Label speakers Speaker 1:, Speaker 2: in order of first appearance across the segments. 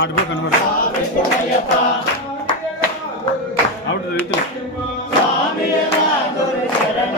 Speaker 1: ఆడిపో కనబడ out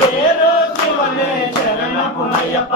Speaker 1: Rythu
Speaker 2: శరణపు Ayyappa.